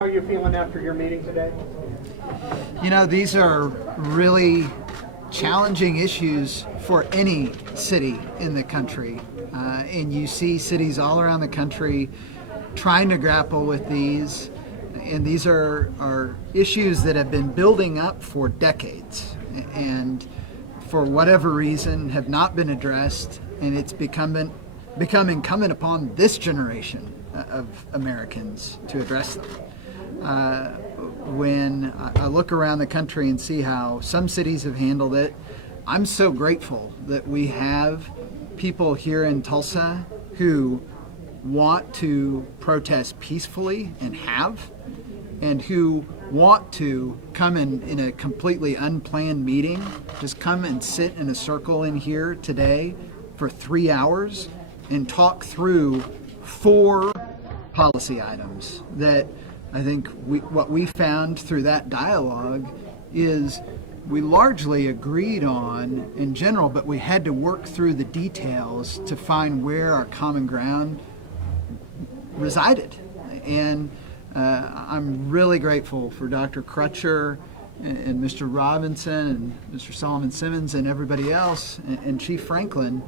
How are you feeling after your meeting today? You know, these are really challenging issues for any city in the country. And you see cities all around the country trying to grapple with these. And these are issues that have been building up for decades and for whatever reason have not been addressed. And it's become incumbent upon this generation of Americans to address them. When I look around the country and see how some cities have handled it, I'm so grateful that we have people here in Tulsa who want to protest peacefully and who want to come in a completely unplanned meeting, just come and sit in a circle in here today for 3 hours and talk through 4 policy items that I think what we found through that dialogue is we largely agreed on in general, but we had to work through the details to find where our common ground resided. And I'm really grateful for Dr. Crutcher and Mr. Robinson and Mr. Solomon Simmons and everybody else and Chief Franklin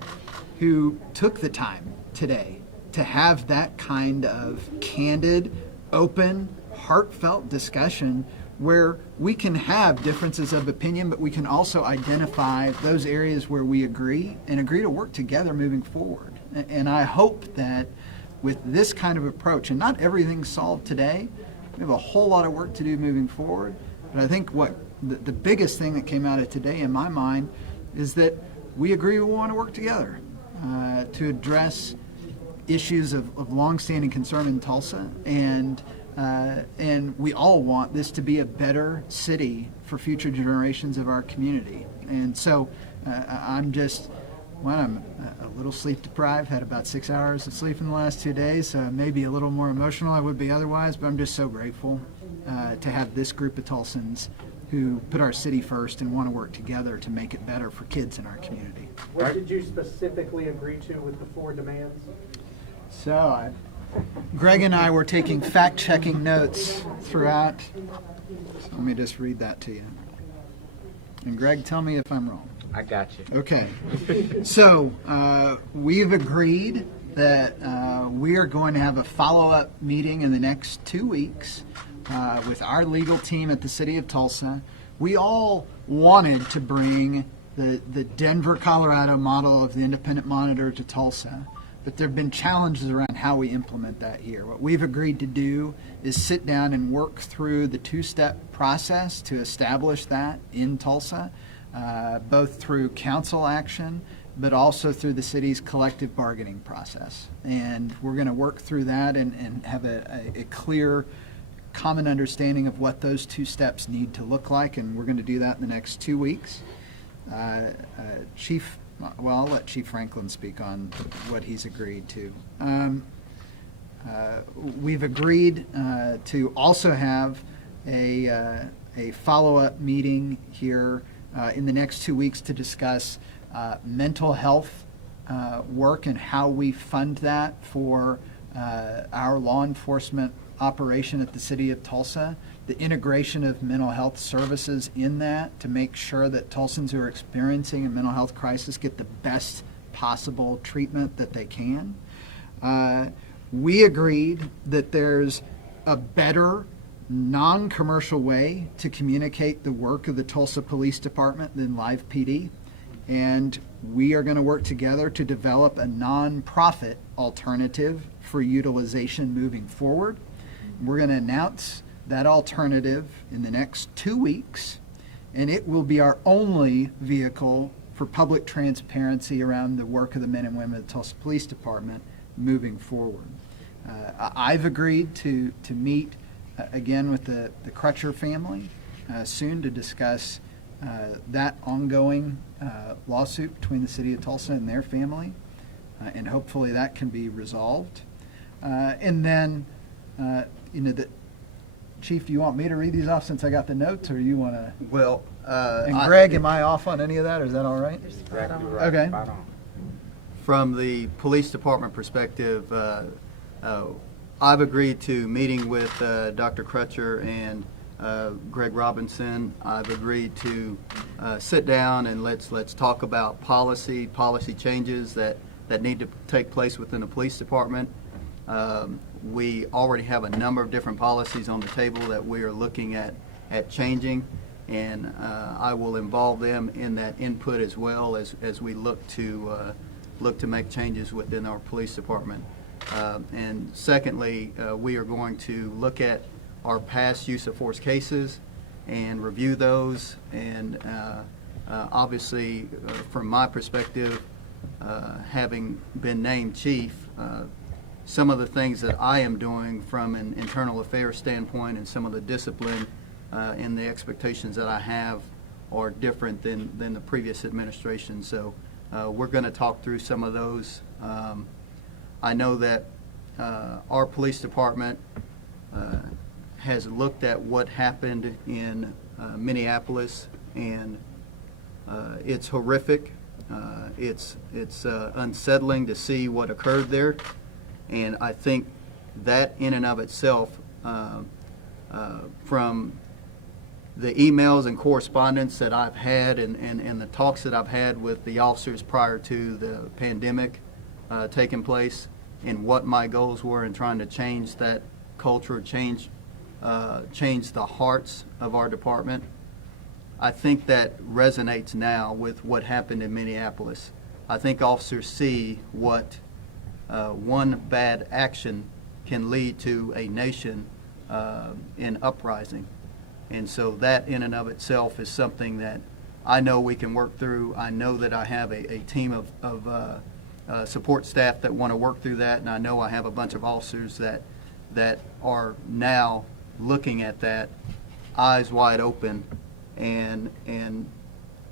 who took the time today to have that kind of candid, open, heartfelt discussion where we can have differences of opinion, but we can also identify those areas where we agree and agree to work together moving forward. And I hope that with this kind of approach, and not everything's solved today, we have a whole lot of work to do moving forward, but I think what the biggest thing that came out of today in my mind is that we agree we want to work together to address issues of longstanding concern in Tulsa, and we all want this to be a better city for future generations of our community. And so I'm a little sleep deprived, had about 6 hours of sleep in the last 2 days, so maybe a little more emotional I would be otherwise, but I'm just so grateful to have this group of Tulsans who put our city first and want to work together to make it better for kids in our community. What did you specifically agree to with the 4 demands? So Greg and I were taking fact-checking notes throughout. So let me just read that to you. And Greg, tell me if I'm wrong. I got you. Okay. So we've agreed that we are going to have a follow-up meeting in the next 2 weeks with our legal team at the City of Tulsa. We all wanted to bring the Denver, Colorado model of the independent monitor to Tulsa. But there have been challenges around how we implement that here. What we've agreed to do is sit down and work through the 2-step process to establish that in Tulsa, both through council action, but also through the city's collective bargaining process. And we're going to work through that and have a clear, common understanding of what those 2 steps need to look like, and we're going to do that in the next 2 weeks. I'll let Chief Franklin speak on what he's agreed to. We've agreed to also have a follow-up meeting here in the next 2 weeks to discuss mental health work and how we fund that for our law enforcement operation at the City of Tulsa, the integration of mental health services in that to make sure that Tulsans who are experiencing a mental health crisis get the best possible treatment that they can. We agreed that there's a better non-commercial way to communicate the work of the Tulsa Police Department than live PD, and we are going to work together to develop a non-profit alternative for utilization moving forward. We're going to announce that alternative in the next 2 weeks, and it will be our only vehicle for public transparency around the work of the men and women of the Tulsa Police Department moving forward. I've agreed to meet again with the Crutcher family soon to discuss that ongoing lawsuit between the City of Tulsa and their family, and hopefully that can be resolved. And then Chief, do you want me to read these off since I got the notes, or you want to? Well, and Greg, am I off on any of that, or is that all right? Exactly right. Okay. Spot on. from the police department perspective, I've agreed to meeting with Dr. Crutcher and Greg Robinson. I've agreed to sit down and let's talk about policy changes that need to take place within the police department. We already have a number of different policies on the table that we are looking at changing, and I will involve them in that input as well as we look to make changes within our police department. And secondly, we are going to look at our past use of force cases and review those. And obviously, from my perspective, having been named chief, some of the things that I am doing from an internal affairs standpoint and some of the discipline and the expectations that I have are different than the previous administration. So we're going to talk through some of those. I know that our police department has looked at what happened in Minneapolis, and it's horrific. It's unsettling to see what occurred there, and I think that in and of itself, from the emails and correspondence that I've had and the talks that I've had with the officers prior to the pandemic taking place, and what my goals were in trying to change that culture, change the hearts of our department, I think that resonates now with what happened in Minneapolis. I think officers see what one bad action can lead to a nation in uprising. And so that in and of itself is something that I know we can work through. I know that I have a team of support staff that want to work through that, and I know I have a bunch of officers that are now looking at that eyes wide open and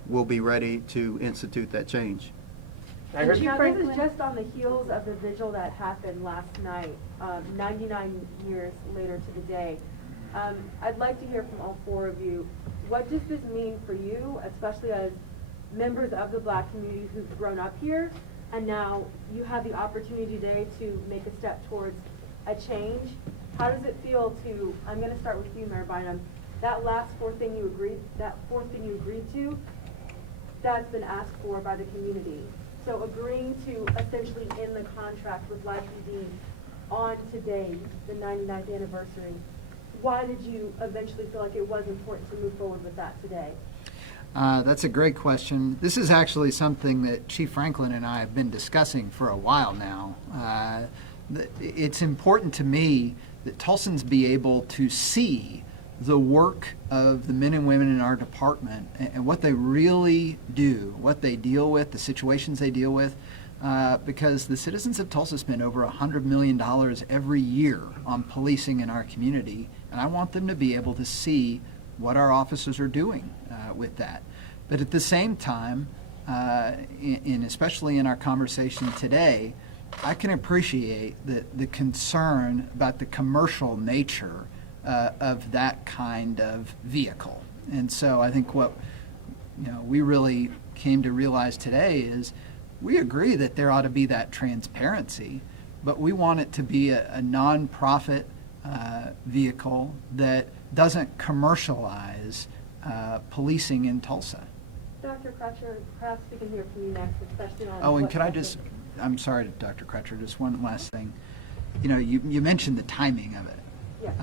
will be ready to institute that change. Now, this is just on the heels of the vigil that happened last night, 99 years later to the day. I'd like to hear from all four of you. What does this mean for you, especially as members of the Black community who've grown up here, and now you have the opportunity today to make a step towards a change? How does it feel to, I'm going to start with you, Mayor Bynum, that fourth thing you agreed to, that's been asked for by the community. So agreeing to essentially end the contract with Live PD on today, the 99th anniversary, why did you eventually feel like it was important to move forward with that today? That's a great question. This is actually something that Chief Franklin and I have been discussing for a while now. It's important to me that Tulsans be able to see the work of the men and women in our department and what they really do, what they deal with, the situations they deal with, because the citizens of Tulsa spend over $100 million every year on policing in our community, and I want them to be able to see what our officers are doing with that. But at the same time, especially in our conversation today, I can appreciate the concern about the commercial nature of that kind of vehicle. And so I think what we really came to realize today is we agree that there ought to be that transparency, but we want it to be a nonprofit vehicle that doesn't commercialize policing in Tulsa. Dr. Crutcher, perhaps we can hear from you next, especially on... Oh, and could I just, I'm sorry, Dr. Crutcher, just one last thing. You mentioned the timing of it. Yes.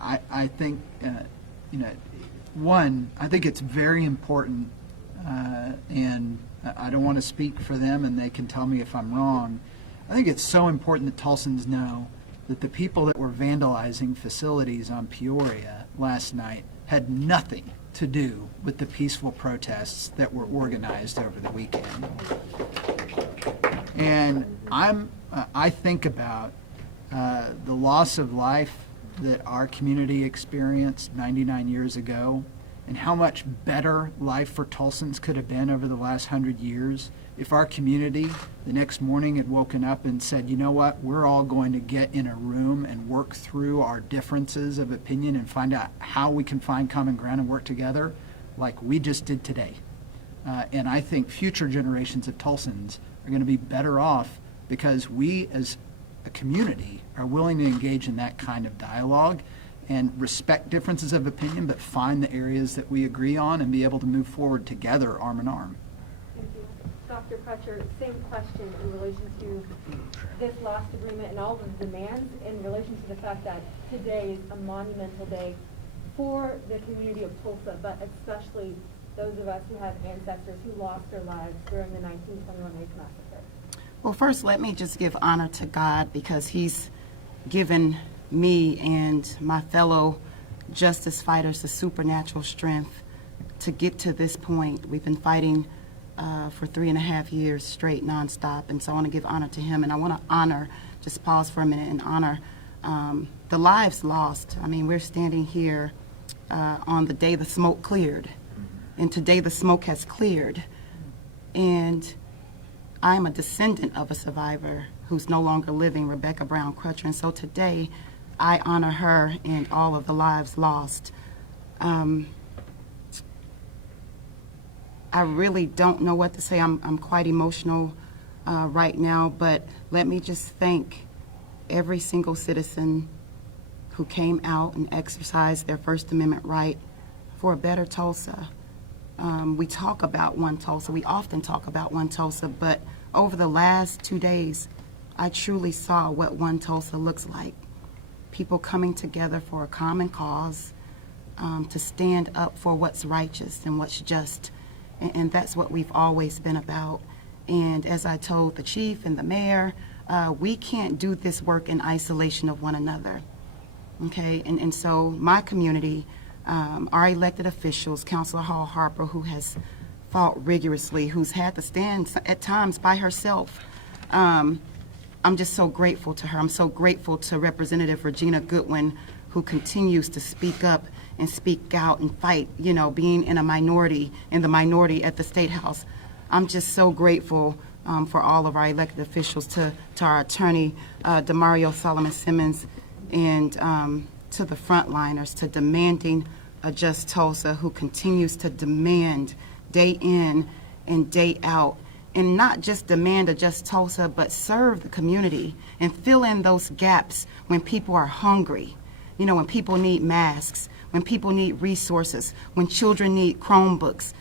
I think, one, I think it's very important, and I don't want to speak for them, and they can tell me if I'm wrong. I think it's so important that Tulsans know that the people that were vandalizing facilities on Peoria last night had nothing to do with the peaceful protests that were organized over the weekend. And I think about the loss of life that our community experienced 99 years ago, and how much better life for Tulsans could have been over the last 100 years if our community the next morning had woken up and said, you know what, we're all going to get in a room and work through our differences of opinion and find out how we can find common ground and work together like we just did today. And I think future generations of Tulsans are going to be better off because we as a community are willing to engage in that kind of dialogue and respect differences of opinion, but find the areas that we agree on and be able to move forward together, arm in arm. Thank you. Dr. Crutcher, same question in relation to this last agreement and all the demands in relation to the fact that today is a monumental day for the community of Tulsa, but especially those of us who have ancestors who lost their lives during the 1921 race massacre. Well, first, let me just give honor to God because He's given me and my fellow justice fighters the supernatural strength to get to this point. We've been fighting for 3.5 years straight, nonstop, and so I want to give honor to Him, and I want to honor, just pause for a minute and honor the lives lost. I mean, we're standing here on the day the smoke cleared, and today the smoke has cleared, and I'm a descendant of a survivor who's no longer living, Rebecca Brown Crutcher, and so today I honor her and all of the lives lost. I really don't know what to say. I'm quite emotional right now, but let me just thank every single citizen who came out and exercised their First Amendment right for a better Tulsa. We talk about one Tulsa. We often talk about one Tulsa, but over the last 2 days, I truly saw what one Tulsa looks like. People coming together for a common cause, to stand up for what's righteous and what's just. And that's what we've always been about. And as I told the chief and the mayor, we can't do this work in isolation of one another. Okay, and so my community, our elected officials, Councilor Hall Harper, who has fought rigorously, who's had to stand at times by herself. I'm just so grateful to her. I'm so grateful to Representative Regina Goodwin, who continues to speak up and speak out and fight, you know, being in the minority at the State House. I'm just so grateful for all of our elected officials, to our attorney, Demario Solomon Simmons, and to the frontliners, to demanding a just Tulsa, who continues to demand day in and day out, and not just demand a just Tulsa, but serve the community and fill in those gaps when people are hungry. You know, when people need masks, when people need resources, when children need Chromebooks.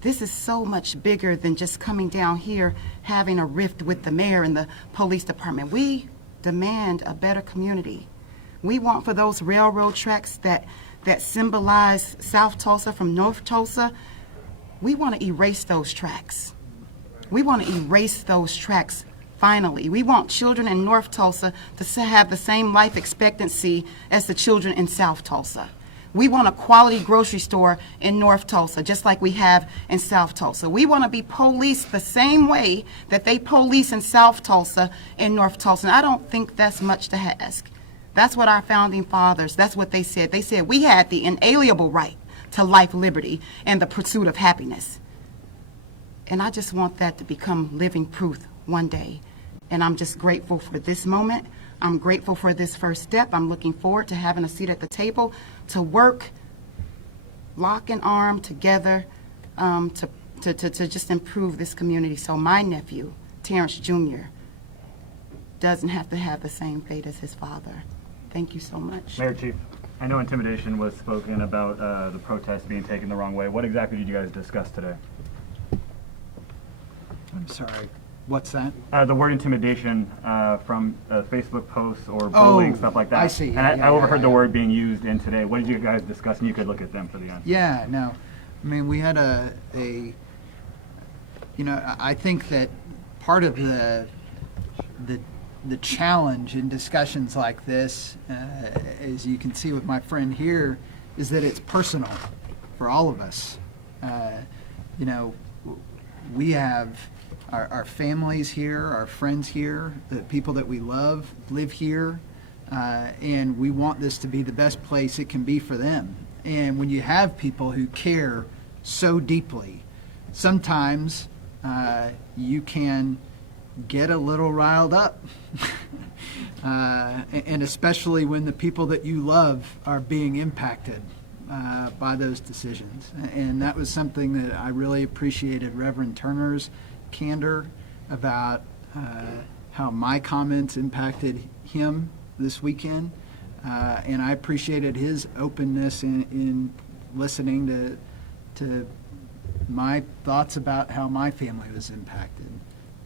This is so much bigger than just coming down here, having a rift with the mayor and the police department. We demand a better community. We want for those railroad tracks that symbolize South Tulsa from North Tulsa, we want to erase those tracks. We want to erase those tracks finally. We want children in North Tulsa to have the same life expectancy as the children in South Tulsa. We want a quality grocery store in North Tulsa, just like we have in South Tulsa. We want to be policed the same way that they police in South Tulsa in North Tulsa. And I don't think that's much to ask. That's what our founding fathers, that's what they said. They said we had the inalienable right to life, liberty, and the pursuit of happiness. And I just want that to become living proof one day. And I'm just grateful for this moment. I'm grateful for this first step. I'm looking forward to having a seat at the table to work, lock and arm together to just improve this community. So my nephew, Terrence Jr., doesn't have to have the same fate as his father. Thank you so much. Mayor, Chief, I know intimidation was spoken about the protest being taken the wrong way. What exactly did you guys discuss today? I'm sorry. What's that? The word intimidation from Facebook posts or bullying, stuff like that. I see. And I overheard the word being used in today. What did you guys discuss? And you could look at them for the answer. Yeah, no. I mean, we had you know, I think that part of the challenge in discussions like this, as you can see with my friend here, is that it's personal for all of us. You know, we have our families here, our friends here, the people that we love live here, and we want this to be the best place it can be for them. And when you have people who care so deeply, sometimes you can get a little riled up. And especially when the people that you love are being impacted by those decisions. And that was something that I really appreciated Reverend Turner's candor about how my comments impacted him this weekend, and I appreciated his openness in listening to my thoughts about how my family was impacted.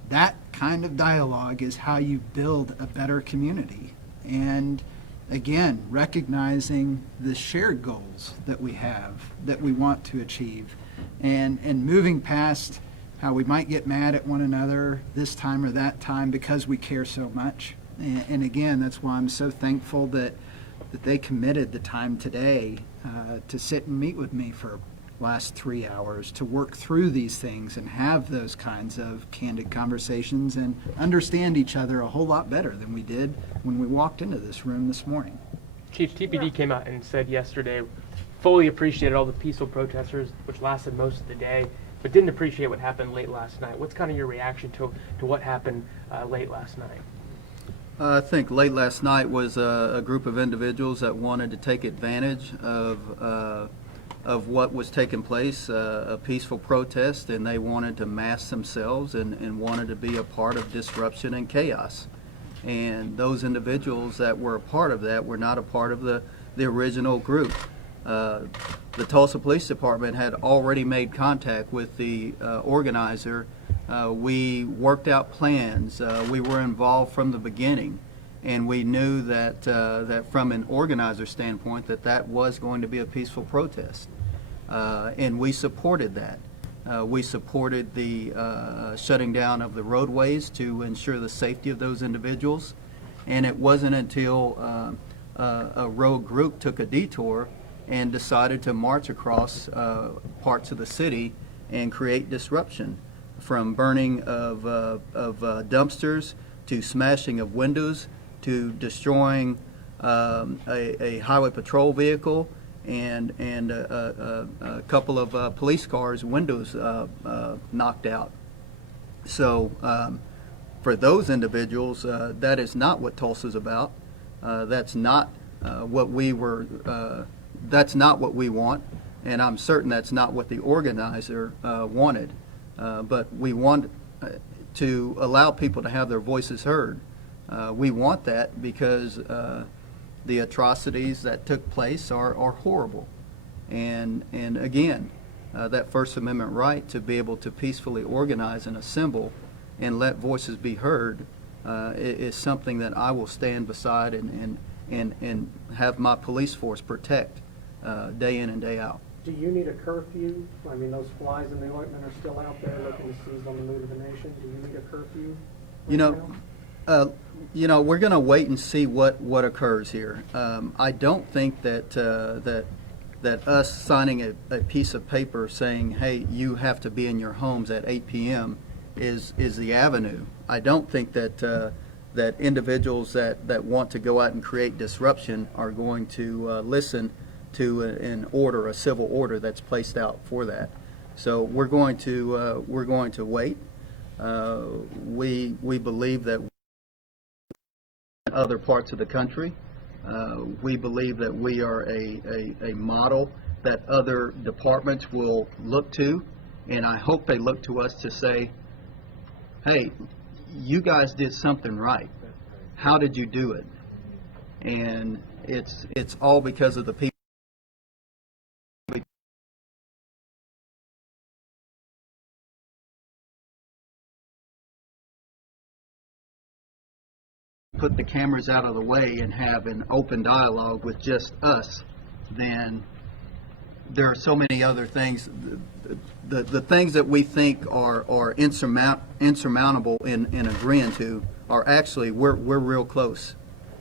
That kind of dialogue is how you build a better community. And again, recognizing the shared goals that we have, that we want to achieve, and moving past how we might get mad at one another this time or that time because we care so much. And again, that's why I'm so thankful that they committed the time today to sit and meet with me for last 3 hours to work through these things and have those kinds of candid conversations and understand each other a whole lot better than we did when we walked into this room this morning. Chief, TPD came out and said yesterday, fully appreciated all the peaceful protesters, which lasted most of the day, but didn't appreciate what happened late last night. What's kind of your reaction to what happened late last night? I think late last night was a group of individuals that wanted to take advantage of what was taking place, a peaceful protest, and they wanted to mask themselves and wanted to be a part of disruption and chaos. And those individuals that were a part of that were not a part of the original group. The Tulsa Police Department had already made contact with the organizer. We worked out plans. We were involved from the beginning, and we knew that from an organizer standpoint that was going to be a peaceful protest, and we supported that. We supported the shutting down of the roadways to ensure the safety of those individuals, and it wasn't until a rogue group took a detour and decided to march across parts of the city and create disruption, from burning of dumpsters to smashing of windows to destroying a highway patrol vehicle and a couple of police cars' windows knocked out. So for those individuals, that is not what Tulsa's about. That's not what we were. That's not what we want, and I'm certain that's not what the organizer wanted. But we want to allow people to have their voices heard. We want that because the atrocities that took place are horrible. And again, that First Amendment right to be able to peacefully organize and assemble and let voices be heard is something that I will stand beside and have my police force protect day in and day out. Do you need a curfew? I mean, those flies in the ointment are still out there looking to seize on the mood of the nation. Do you need a curfew? You know, we're going to wait and see what occurs here. I don't think that us signing a piece of paper saying, "Hey, you have to be in your homes at 8 p.m." is the avenue. I don't think that that individuals that want to go out and create disruption are going to listen to an order, a civil order that's placed out for that. So we're going to wait. We believe that in other parts of the country, we believe that we are a model that other departments will look to, and I hope they look to us to say, "Hey, you guys did something right. How did you do it?" And it's all because of the people. Put the cameras out of the way and have an open dialogue with just us, then there are so many other things. The things that we think are insurmountable in agreeing to are actually we're real close.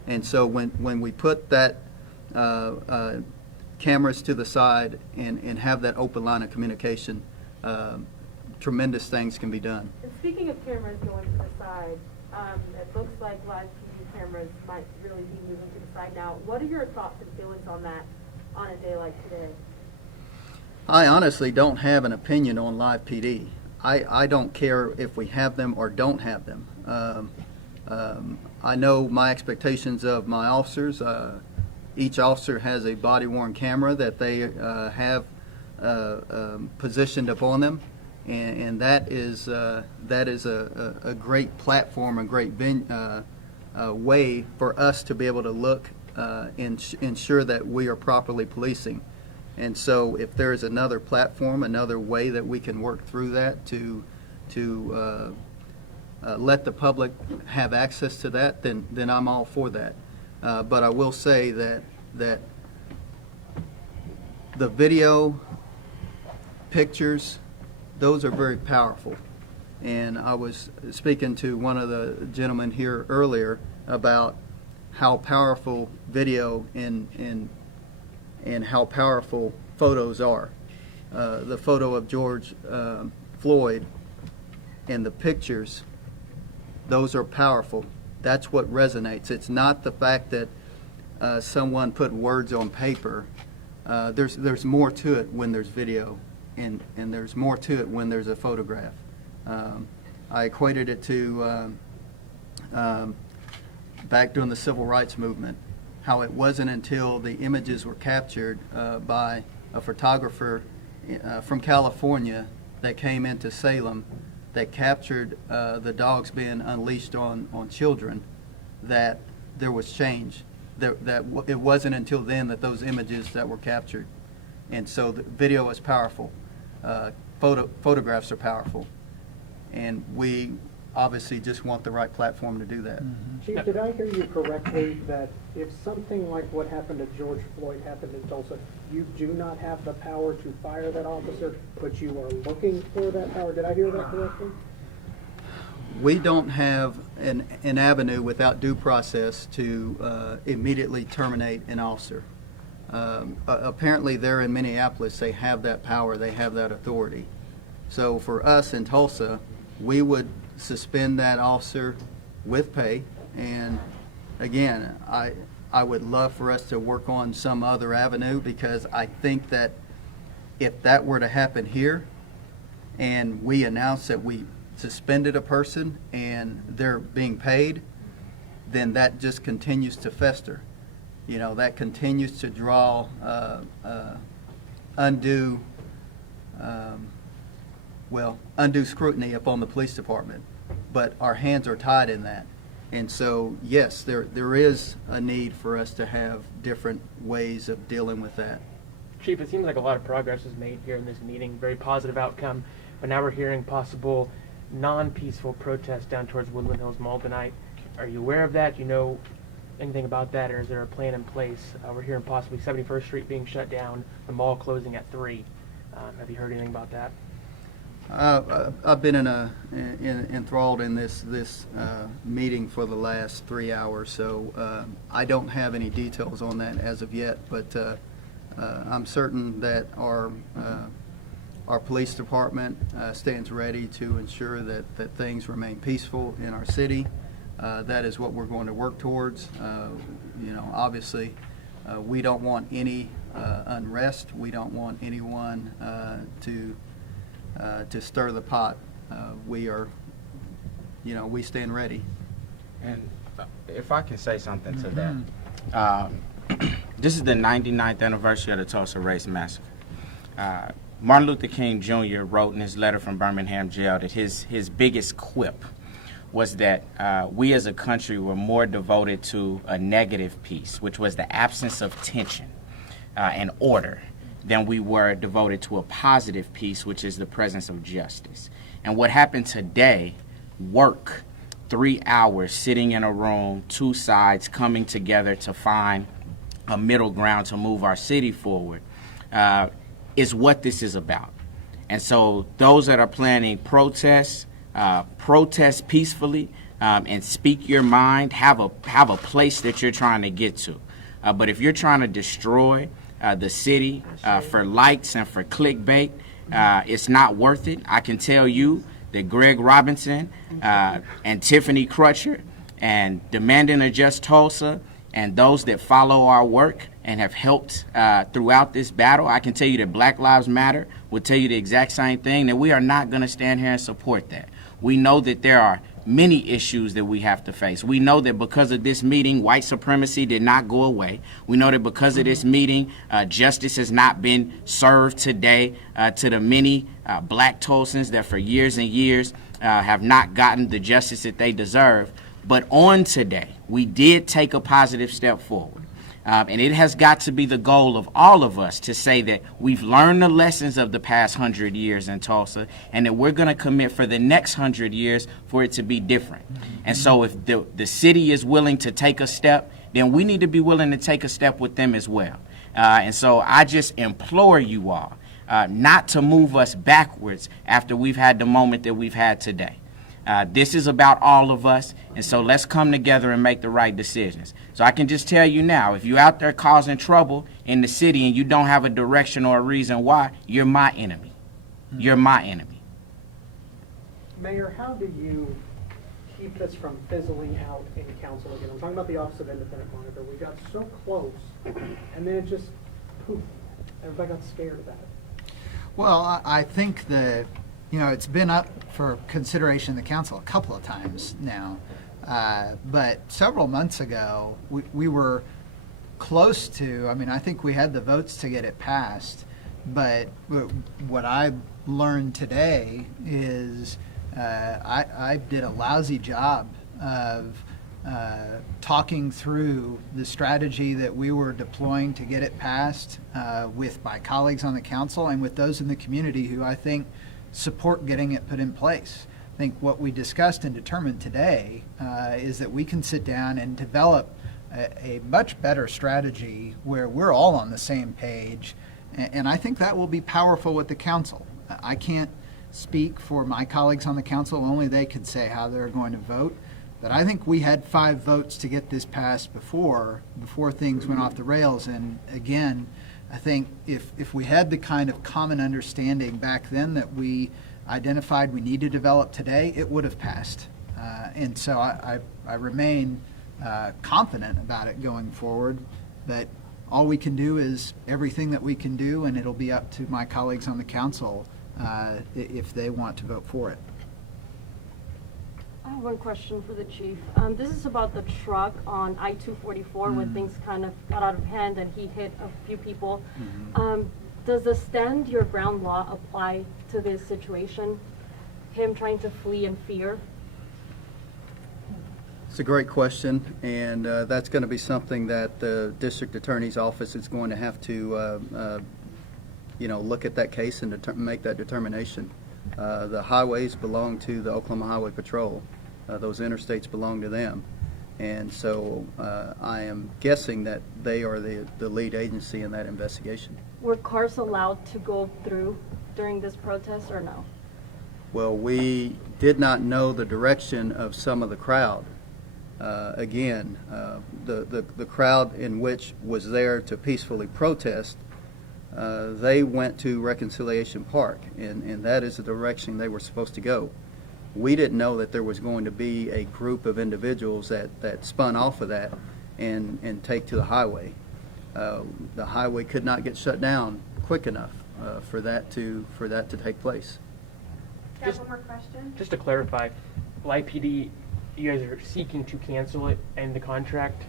And so when we put that cameras to the side and have that open line of communication, tremendous things can be done. And speaking of cameras going to the side, it looks like live TV cameras might really be moving to the side now. What are your thoughts and feelings on that on a day like today? I honestly don't have an opinion on live PD. I don't care if we have them or don't have them. I know my expectations of my officers. Each officer has a body-worn camera that they have positioned upon them. and that is a great platform, a great way for us to be able to look and ensure that we are properly policing. And so if there is another platform, another way that we can work through that to let the public have access to that, then I'm all for that. But I will say that the video, pictures, those are very powerful. And I was speaking to one of the gentlemen here earlier about how powerful video and how powerful photos are. The photo of George Floyd and the pictures, those are powerful. That's what resonates. It's not the fact that someone put words on paper. There's more to it when there's video, and there's more to it when there's a photograph. I equated it to back during the Civil Rights Movement, how it wasn't until the images were captured by a photographer from California that came into Salem that captured the dogs being unleashed on children that there was change. It wasn't until then that those images that were captured. And so the video is powerful. Photographs are powerful. And we obviously just want the right platform to do that. Chief, did I hear you correctly that if something like what happened to George Floyd happened in Tulsa, you do not have the power to fire that officer, but you are looking for that power? Did I hear that correctly? We don't have an avenue without due process to immediately terminate an officer. Apparently there in Minneapolis, they have that power, they have that authority. So for us in Tulsa, we would suspend that officer with pay. And again, I would love for us to work on some other avenue, because I think that if that were to happen here and we announce that we suspended a person and they're being paid, then that just continues to fester. You know, that continues to draw undue scrutiny upon the police department. But our hands are tied in that. And so, yes, there is a need for us to have different ways of dealing with that. Chief, it seems like a lot of progress was made here in this meeting, very positive outcome, but now we're hearing possible non-peaceful protests down towards Woodland Hills Mall tonight. Are you aware of that? Do you know anything about that, or is there a plan in place? We're hearing possibly 71st Street being shut down, the mall closing at 3. Have you heard anything about that? I've been enthralled in this meeting for the last 3 hours, so I don't have any details on that as of yet. But I'm certain that our police department stands ready to ensure that things remain peaceful in our city. That is what we're going to work towards. Obviously, we don't want any unrest. We don't want anyone to stir the pot. We stand ready. And if I can say something to that, this is the 99th anniversary of the Tulsa Race Massacre. Martin Luther King Jr. wrote in his letter from Birmingham jail that his biggest quip was that we as a country were more devoted to a negative peace, which was the absence of tension and order, than we were devoted to a positive peace, which is the presence of justice. And what happened today, work 3 hours sitting in a room, two sides coming together to find a middle ground to move our city forward, is what this is about. And so those that are planning protests, protest peacefully and speak your mind, have a place that you're trying to get to. But if you're trying to destroy the city for likes and for clickbait, it's not worth it. I can tell you that Greg Robinson and Tiffany Crutcher and Demanding a Just Tulsa and those that follow our work and have helped throughout this battle, I can tell you that Black Lives Matter will tell you the exact same thing, that we are not going to stand here and support that. We know that there are many issues that we have to face. We know that because of this meeting, white supremacy did not go away. We know that because of this meeting, justice has not been served today to the many black Tulsans that for years and years have not gotten the justice that they deserve. But on today, we did take a positive step forward. And it has got to be the goal of all of us to say that we've learned the lessons of the past 100 years in Tulsa, and that we're going to commit for the next 100 years for it to be different. And so if the city is willing to take a step, then we need to be willing to take a step with them as well. And so I just implore you all not to move us backwards after we've had the moment that we've had today. This is about all of us, and so let's come together and make the right decisions. So I can just tell you now, if you're out there causing trouble in the city and you don't have a direction or a reason why, you're my enemy. You're my enemy. Mayor, how do you keep this from fizzling out in council again? I'm talking about the Office of Independent Monitor. We got so close, and then it just poof. Everybody got scared about it. Well, I think it's been up for consideration in the council a couple of times now. But several months ago, we were close to, I think we had the votes to get it passed. But what I learned today is I did a lousy job of talking through the strategy that we were deploying to get it passed with my colleagues on the council and with those in the community who I think support getting it put in place. I think what we discussed and determined today is that we can sit down and develop a much better strategy where we're all on the same page, and I think that will be powerful with the council. I can't speak for my colleagues on the council, only they could say how they're going to vote, but I think we had 5 votes to get this passed before things went off the rails, and again, I think if we had the kind of common understanding back then that we identified we need to develop today, it would have passed. And so I remain confident about it going forward, but all we can do is everything that we can do, and it'll be up to my colleagues on the council if they want to vote for it. I have one question for the chief. This is about the truck on I-244 when things kind of got out of hand and he hit a few people. Does the stand your ground law apply to this situation? Him trying to flee in fear? It's a great question, and that's going to be something that the district attorney's office is going to have to, look at that case and make that determination. The highways belong to the Oklahoma Highway Patrol. Those interstates belong to them. And so I am guessing that they are the lead agency in that investigation. Were cars allowed to go through during this protest or no? Well, we did not know the direction of some of the crowd. Again, the crowd in which was there to peacefully protest, they went to Reconciliation Park, and that is the direction they were supposed to go. We didn't know that there was going to be a group of individuals that spun off of that and take to the highway. The highway could not get shut down quick enough for that to take place. Got one more question? Just to clarify, LIPD, you guys are seeking to cancel it and the contract.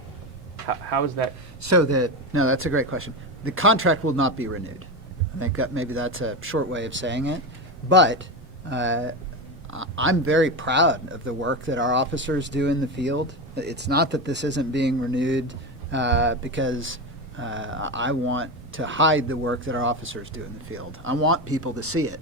How is that? No, that's a great question. The contract will not be renewed. I think maybe that's a short way of saying it. But I'm very proud of the work that our officers do in the field. It's not that this isn't being renewed because I want to hide the work that our officers do in the field. I want people to see it.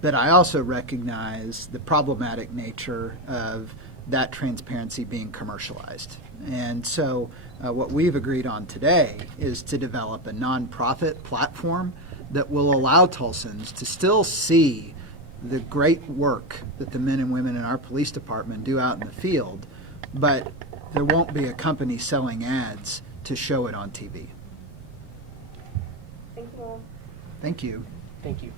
But I also recognize the problematic nature of that transparency being commercialized. And so what we've agreed on today is to develop a nonprofit platform that will allow Tulsans to still see the great work that the men and women in our police department do out in the field, but there won't be a company selling ads to show it on TV. Thank you all. Thank you. Thank you.